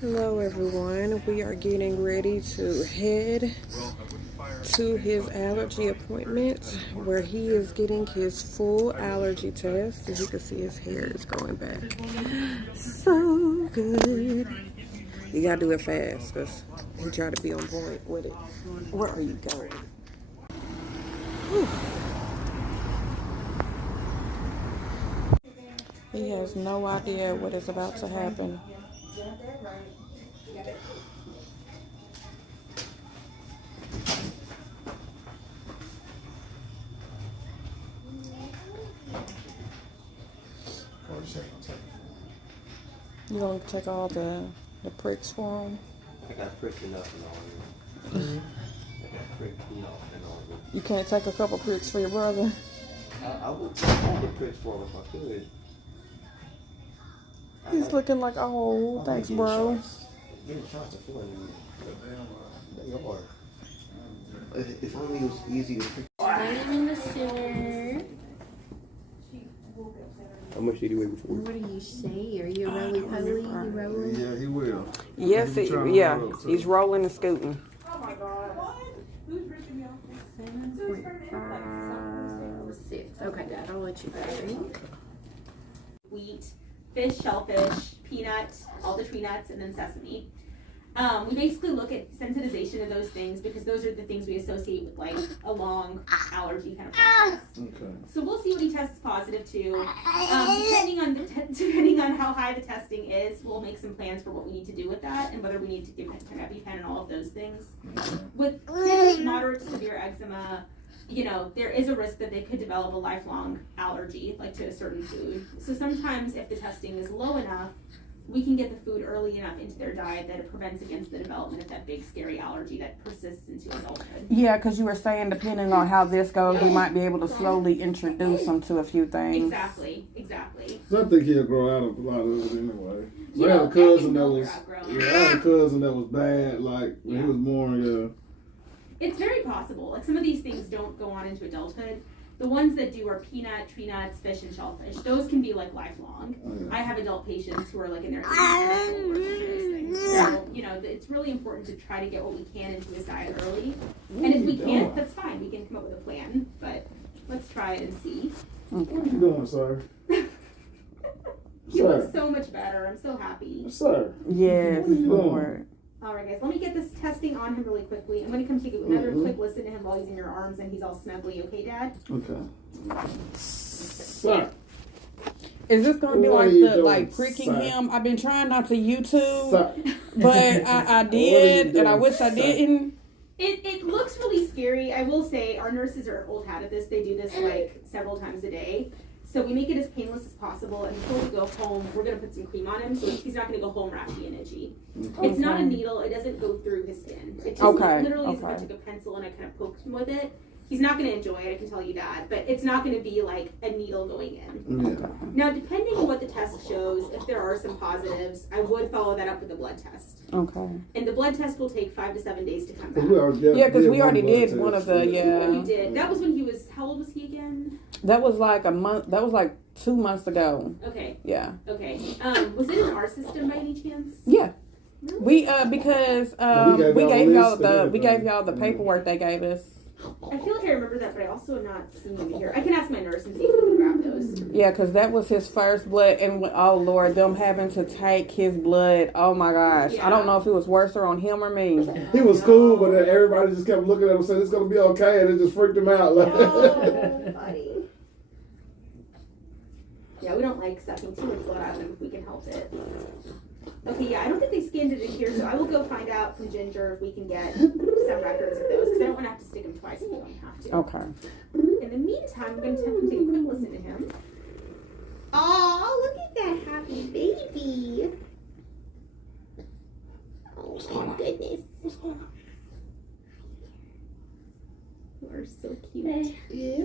Hello everyone, we are getting ready to head to his allergy appointment where he is getting his full allergy test. As you can see, his hair is growing back so good. You gotta do it fast because he tried to be on point with it. Where are you going? Whew. He has no idea what is about to happen. You gonna take all the pricks for him? I got pricked enough and all of it. I got pricked enough and all of it. You can't take a couple pricks for your brother? I would take all the pricks for him if I could. He's looking like, oh, thanks, bro. Getting shots are fun. They are. If only it was easy to pick. I'm in the sewer. How much did he weigh before? What do you say? Are you a roly-poly? You rolling? Yeah, he will. Yes, he's rolling and scooting. 7.56. Okay, Dad, I'll let you drink. Wheat, fish, shellfish, peanut, all the tree nuts, and then sesame. We basically look at sensitization of those things because those are the things we associate with like a long allergy kind of process. Okay. So we'll see what he tests positive to. Depending on how high the testing is, we'll make some plans for what we need to do with that and whether we need to give him EpiPen and all of those things. With kids with moderate to severe eczema, you know, there is a risk that they could develop a lifelong allergy, like to a certain food. So sometimes if the testing is low enough, we can get the food early enough into their diet that it prevents against the development of that big scary allergy that persists into adulthood. Yeah, because you were saying depending on how this goes, we might be able to slowly introduce them to a few things. Exactly. So I think he'll grow out of a lot of it anyway. You I had know, a cousin I that think was, they'll outgrow it. I had a cousin that was bad, like when he was born. It's very possible. Like some of these things don't go on into adulthood. The ones that do are peanut, tree nuts, fish, and shellfish. Those can be like lifelong. I have adult patients who are like in their 80s still working through those things. So, you know, it's really important to try to get what we can into his diet early. And if we can't, that's fine. We can come up with a plan. But let's try it and see. What are you doing, sir? He looks so much better. I'm so happy. Sir. Yes, Lord. All right, guys. Let me get this testing on him really quickly. I'm going to come take another quick listen to him while he's in your arms and he's all snuggly. Okay, Dad? Okay. Sir. Is this gonna be What like are you the doing, pricking sir? him? I've been trying not to YouTube, Sir. but I did, doing, and I wish I sir? didn't. It looks really scary. I will say our nurses are old hat at this. They do this like several times a day. So we make it as painless as possible. And before we go home, we're going to put some cream on him so he's not going to go home rashy and itchy. Okay. It's not a needle. It doesn't go through his skin. It just literally is if I took a pencil and I kind of poked him with it. He's not going to enjoy it, I can tell you that. But it's not going to be like a needle going in. Yeah. Now, depending on what the test shows, if there are some positives, I would follow that up with a blood test. Okay. And the blood test will take 5 to 7 days to come back. Yeah, because we already did one of the We did. That was when he was. How old was he again? That was like a month. That was like 2 months ago. Okay. Yeah. Okay. Was it in our system by any chance? Yeah. Really? We because we gave y'all the paperwork they gave us. I feel like I remember that, but I also have not seen them here. I can ask my nurse and see if we can grab those. Yeah, because that was his first blood, and oh Lord, them having to take his blood. Oh my gosh, Yeah. I don't know if it was worse on him or me. He was cool, but then everybody just kept looking at him and saying it's gonna be okay, and it just freaked him out. Like, Oh, buddy. Yeah, we don't like sucking too much blood out of them if we can help it. Okay, yeah, I don't think they scanned it in here, so I will go find out from Ginger if we can get some records of those, because I don't want to have to stick them twice if we don't have to. Okay. In the meantime, I'm going to take a quick listen to him. Oh, look at that happy baby. Oh, my goodness. what's going on? You are so cute. Yeah.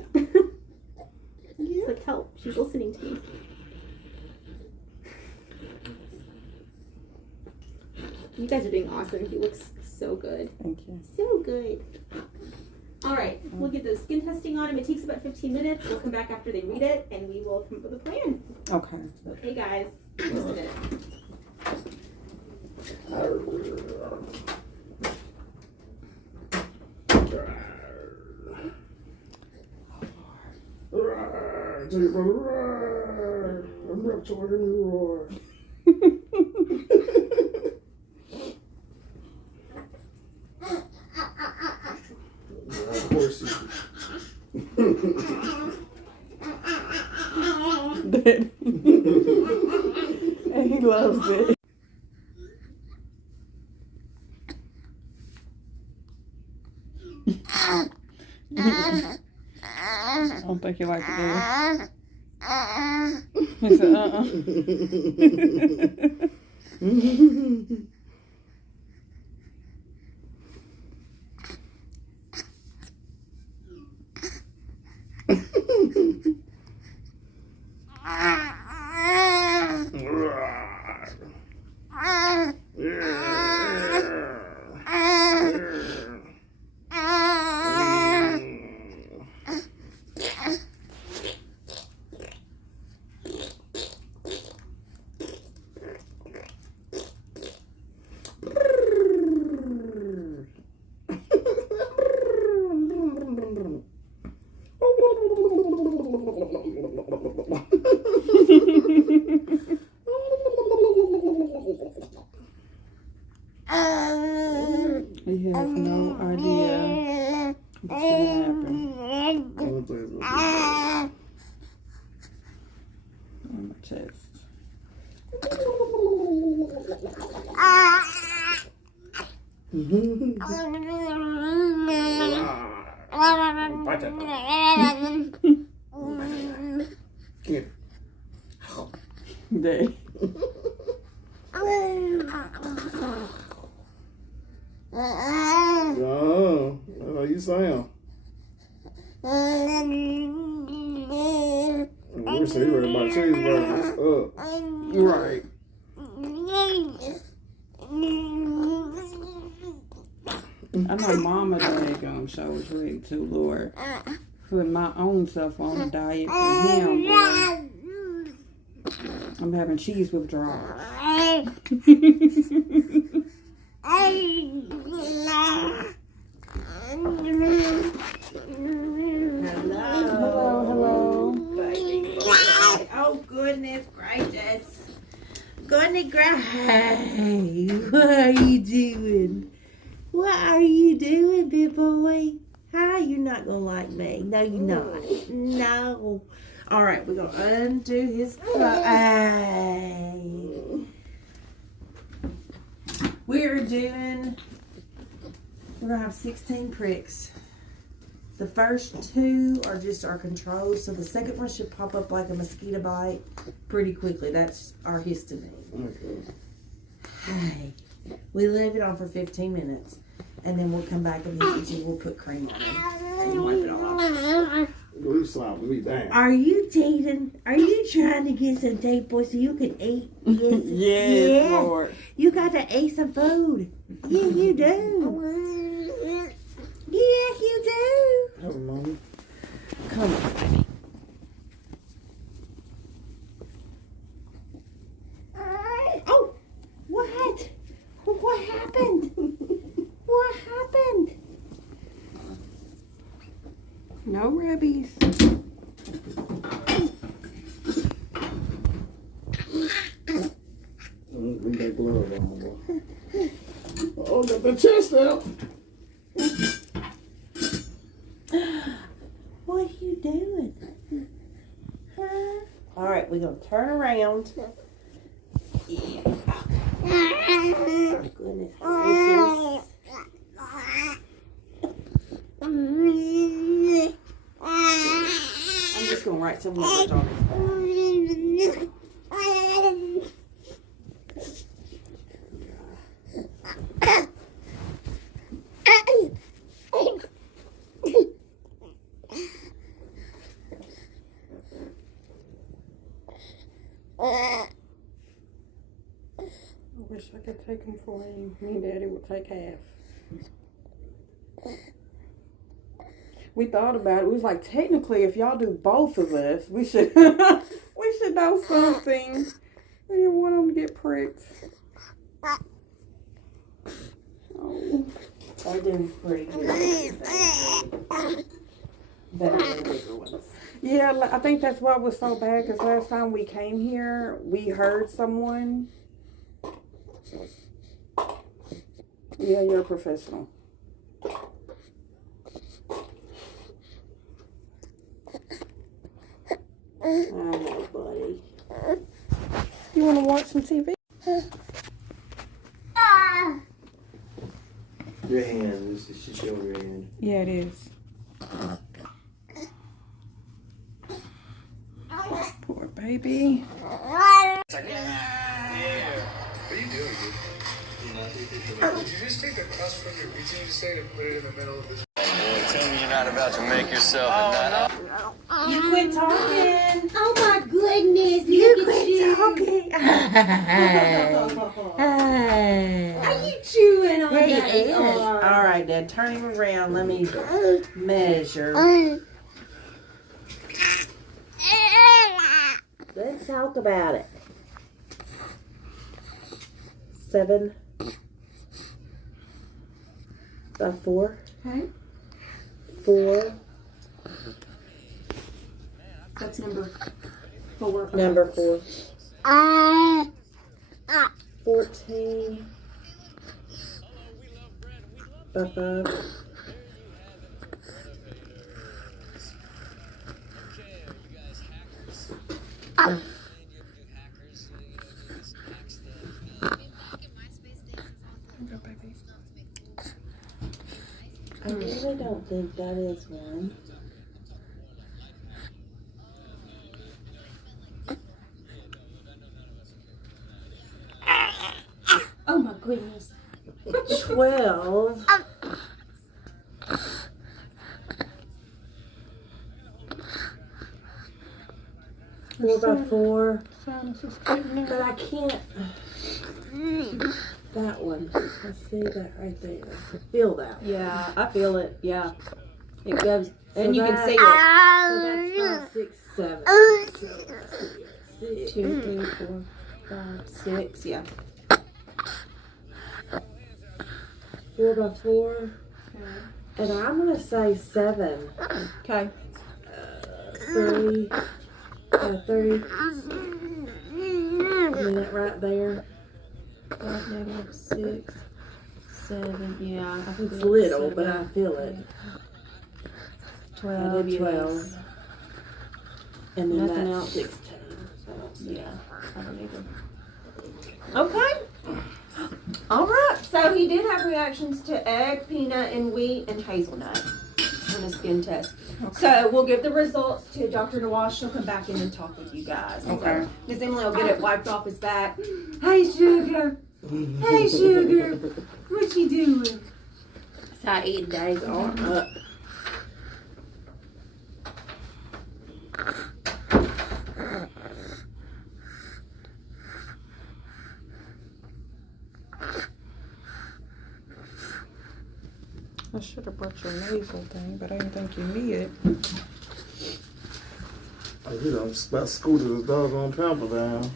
It's like, help. She's listening to me. You guys are doing awesome. He looks so good. Thank you. So good. All right, we'll get those skin testing on him. It takes about 15 minutes. We'll come back after they read it, and we will come up with a plan. Okay. Okay, guys. Just a minute. tell your brother, roar. I'm not trying to hear me roar. Of course And he loves it. I don't think he likes it there. He said, he has no idea what's going to happen. On my chest. Day. Oh, that's how you sound. We're saying everybody cheeseburgers up. Right. I know Mama daggone show was ready too, Lord. Putting my own self on a diet for him, boy. I'm having cheese withdrawals. Hello. Oh, goodness gracious. Goodness gracious. Hey, what are you doing? What are you doing, big boy? How you're not going to like me? No, you're not. No. All right, we're going to undo his clothes. Hey. We're going to have 16 pricks. The first 2 are just our controls, so the second one should pop up like a mosquito bite pretty quickly. That's our histamine. Okay. Hey, we leave it on for 15 minutes, and then we'll come back and we'll put cream on it and wipe it all off. You slapping me down. Are you dating? Are you trying to get some tape, boy, so you can eat? Yes, Yes, Lord. You got to eat some food. Yeah, you do. Yes, you do. Hello, Mommy. Come on, baby. Oh, what? What happened? What happened? No rubbies. Bring that glove on, boy. Oh, got the chest out. What are you doing? Huh? All right, we're going to turn around. Yeah. Oh, goodness gracious. I'm just going to write some words on it. I wish I could take them for you. Me and Daddy would take half. We thought about it. We was like, technically, if y'all do both of us, we should we should know something. We didn't want them to get pricked. Oh. They're doing pretty good. better than the bigger ones. Yeah, I think that's why it was so bad, because last time we came here, we heard someone. Yeah, you're a professional. I know, buddy. You want to watch some TV? Your hand. This is just over your hand. Yeah, it is. Poor baby. What are you doing, dude? Did you just take the crust from your pizza you say and put it in the middle of this? Tell me you're not about to make yourself a nut. You quit talking. Oh my goodness, You look at quit you. talking. Are you chewing on He that is. arm? All right, Dad, turn him around. Let me measure. Let's talk about it. 7 by 4. Okay. 4. That's number 4. Number 4. 14 by 5. I really don't think that is one. Oh my goodness. 12. Four by 4. But I can't. That one. I see that right there. I feel that one. Yeah, I feel it. Yeah. It goes, So and you can that- see it. So that's 5, 6, 7. So 6. 2, 3, 4, 5, 6. Yeah. 4 by 4. And I'm going to say 7. Okay. 3 by 3. A minute right there. 5, negative 6, 7. Yeah. I It's feel little, but 7, I feel it. 12. I did 12. Yes. And then Nothing that's else. 16. Yeah. I don't either. Okay. All right. So he did have reactions to egg, peanut, and wheat, and hazelnut on a skin test. So we'll give the results to Dr. Nawash. She'll come back in and talk with you guys. Okay. So Miss Emily will get it wiped off his back. Hey, sugar. Hey, sugar. What you doing? So I eat Dad's arm up. I should have brought your nasal thing, but I didn't think you needed it. You know, about scooted his doggone pamper down.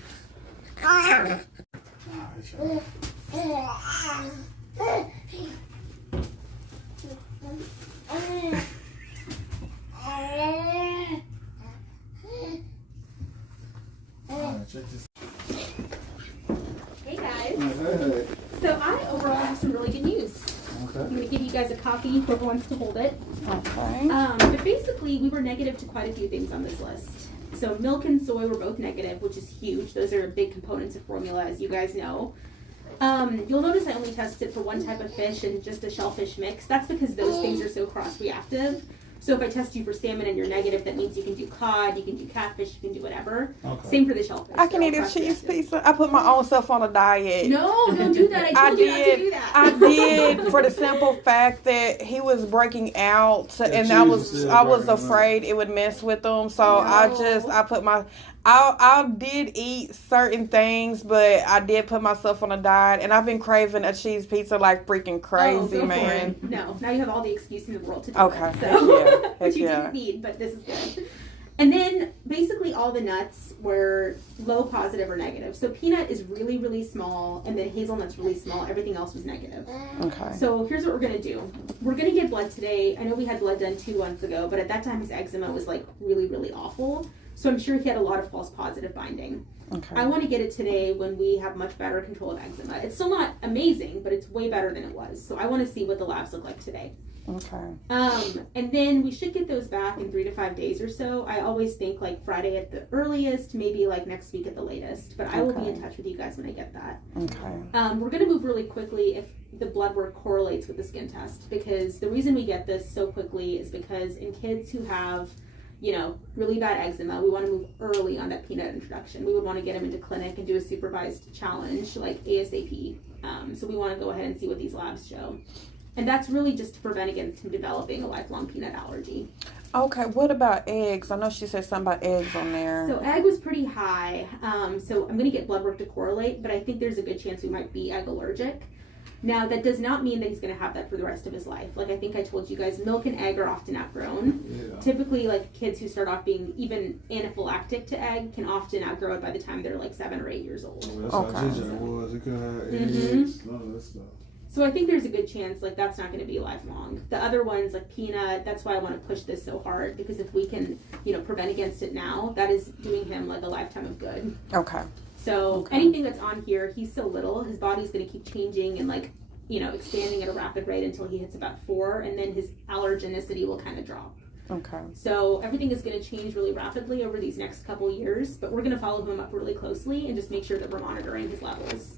Hey guys. So I overall have some really good news. I'm going to give you guys a copy, whoever wants to hold it. Okay. But basically, we were negative to quite a few things on this list. So milk and soy were both negative, which is huge. Those are big components of formula, as you guys know. You'll notice I only tested for one type of fish and just a shellfish mix. That's because those things are so cross-reactive. So if I test you for salmon and you're negative, that means you can do cod, you can do catfish, you can do whatever. Okay. Same for the shellfish. I can They're eat all a cheese cross-reactive. pizza. I put my own self on a diet. No, don't do that. I told you not to do that. I did for the simple fact that he was breaking out, and cheese I was was still I was breaking out. afraid it would mess with him. So I put my I did eat certain things, but I did put myself on a diet, and I've been craving a cheese pizza like freaking crazy, go for man. it. No, now you have all the excuse in the world to do Okay, it. heck So, yeah, which you heck yeah. didn't need, but this is good. And then basically all the nuts were low positive or negative. So peanut is really, really small, and then hazelnut's really small. Everything else was negative. Okay. So here's what we're going to do. We're going to get blood today. I know we had blood done 2 months ago, but at that time his eczema was like really, really awful. So I'm sure he had a lot of false positive binding. Okay. I want to get it today when we have much better control of eczema. It's still not amazing, but it's way better than it was. So I want to see what the labs look like today. Okay. And then we should get those back in 3 to 5 days or so. I always think like Friday at the earliest, maybe like next week at the latest. But I will be in touch with you guys when I get that. Okay. We're going to move really quickly if the blood work correlates with the skin test, because the reason we get this so quickly is because in kids who have, you know, really bad eczema, we want to move early on that peanut introduction. We would want to get them into clinic and do a supervised challenge like ASAP. So we want to go ahead and see what these labs show. And that's really just to prevent against him developing a lifelong peanut allergy. Okay, what about eggs? I know she said something about eggs on there. So egg was pretty high. So I'm going to get blood work to correlate, but I think there's a good chance we might be egg allergic. Now, that does not mean that he's going to have that for the rest of his life. Like I think I told you guys, milk and egg are often outgrown. Yeah. Typically, like kids who start off being even anaphylactic to egg can often outgrow it by the time they're like 7 or 8 years old. Well, that's how Ginger was. It could have eggs, none of that stuff. So I think there's a good chance like that's not going to be lifelong. The other ones like peanut, that's why I want to push this so hard, because if we can, you know, prevent against it now, that is doing him like a lifetime of good. Okay. So anything that's on here, he's so little, his body's going to keep changing and like, you know, expanding at a rapid rate until he hits about 4, and then his allergenicity will kind of drop. Okay. So everything is going to change really rapidly over these next couple years, but we're going to follow him up really closely and just make sure that we're monitoring his levels.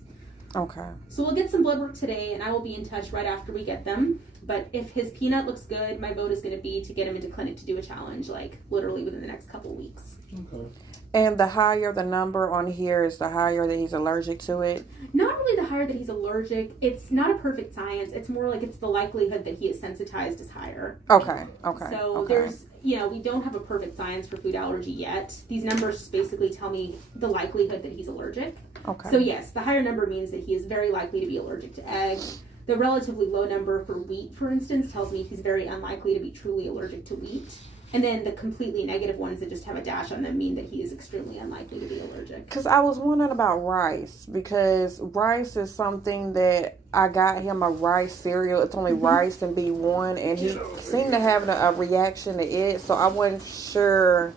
Okay. So we'll get some blood work today, and I will be in touch right after we get them. But if his peanut looks good, my vote is going to be to get him into clinic to do a challenge, like literally within the next couple of weeks. Okay. And the higher the number on here is the higher that he's allergic to it? Not really the higher that he's allergic. It's not a perfect science. It's more like it's the likelihood that he is sensitized is higher. Okay. Okay. So okay. there's, you know, we don't have a perfect science for food allergy yet. These numbers just basically tell me the likelihood that he's allergic. Okay. So yes, the higher number means that he is very likely to be allergic to egg. The relatively low number for wheat, for instance, tells me he's very unlikely to be truly allergic to wheat. And then the completely negative ones that just have a dash on them mean that he is extremely unlikely to be allergic. Because I was wondering about rice, because rice is something that I got him a rice cereal. It's only rice and B1, and he seemed to have a reaction to it, so I wasn't sure.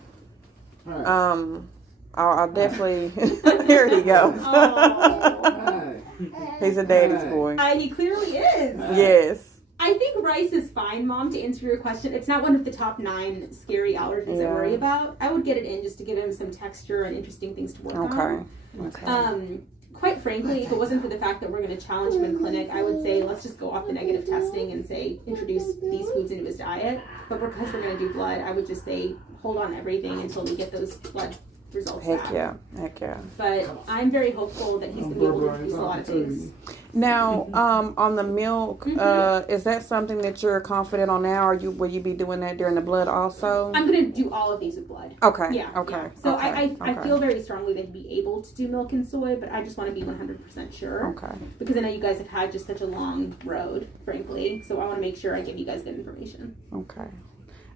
I'll definitely. Here he goes. He's a daddy's boy. He clearly is. Yes. I think rice is fine, Mom, to answer your question. It's not one of the top 9 scary allergens I worry about. I would get it in just to give him some texture and interesting things to work on. Okay. Quite frankly, if it wasn't for the fact that we're going to challenge him in clinic, I would say let's just go off the negative testing and say introduce these foods into his diet. But because we're going to do blood, I would just say hold on everything until we get those blood results back. Heck yeah. But I'm very hopeful that he's going to be able to produce a lot of things. Now, on the milk, is that something that you're confident on now, or will you be doing that during the blood also? I'm going to do all of these with blood. Okay. Yeah. Okay. Yeah. So okay. I feel very strongly that he'd be able to do milk and soy, but I just want to be 100% sure. Okay. Because I know you guys have had just such a long road, frankly. So I want to make sure I give you guys good information. Okay.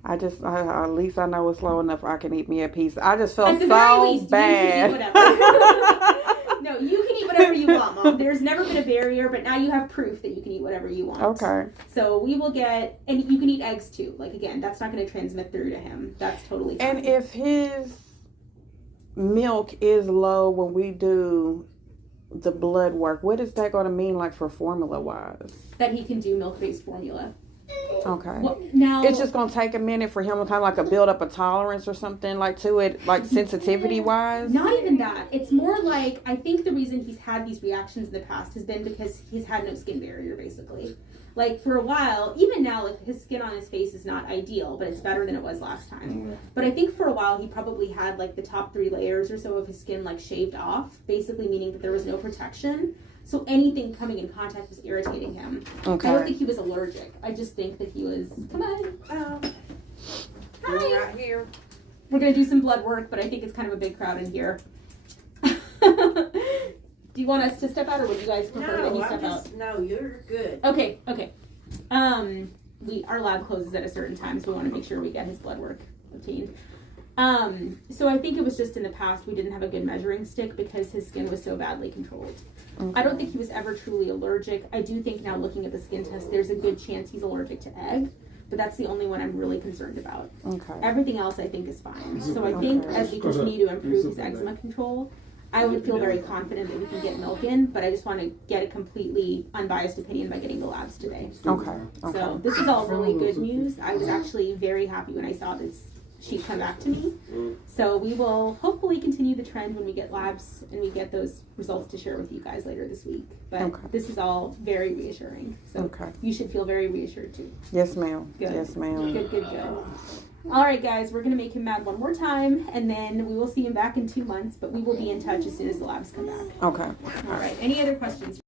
at least I know it's low enough I can eat me a piece. I just felt so bad. You can eat whatever. No, you can eat whatever you want, Mom. There's never been a barrier, but now you have proof that you can eat whatever you want. Okay. So we will get, and you can eat eggs too. Like, again, that's not going to transmit through to him. That's totally fine. And if his milk is low when we do the blood work, what is that going to mean, like, for formula wise? That he can do milk-based formula. Okay. Well, now it's just going to take a minute for him to kind of like build up a tolerance or something like to it, like sensitivity wise. Not even that. It's more like, I think the reason he's had these reactions in the past has been because he's had no skin barrier, basically. Like, for a while, even now, like, his skin on his face is not ideal, but it's better than it was last time. But I think for a while, he probably had, like, the top 3 layers or so of his skin, like, shaved off, basically meaning that there was no protection. So anything coming in contact was irritating him. Okay. I don't think he was allergic. I just think that he was, come on. Hi. Right here. We're going to do some blood work, but I think it's kind of a big crowd in here. Do you want us to step out, or would you guys prefer that he step out? No, you're good. Okay. Our lab closes at a certain time, so we want to make sure we get his blood work obtained. So I think it was just in the past we didn't have a good measuring stick because his skin was so badly controlled. Okay. I don't think he was ever truly allergic. I do think now looking at the skin test, there's a good chance he's allergic to egg, but that's the only one I'm really concerned about. Okay. Everything else I think is fine. So I think as we continue to improve his eczema control, I would feel very confident that we can get milk in, but I just want to get a completely unbiased opinion by getting the labs today. Okay. So this is all really good news. I was actually very happy when I saw this sheet come back to me. So we will hopefully continue the trend when we get labs and we get those results to share with you guys later this week. But this is all very reassuring. So you should feel very reassured too. Yes, ma'am. Good. Yes, ma'am. Good. All right, guys, we're going to make him mad one more time, and then we will see him back in 2 months, but we will be in touch as soon as the labs come back. Okay. All right. Any other questions?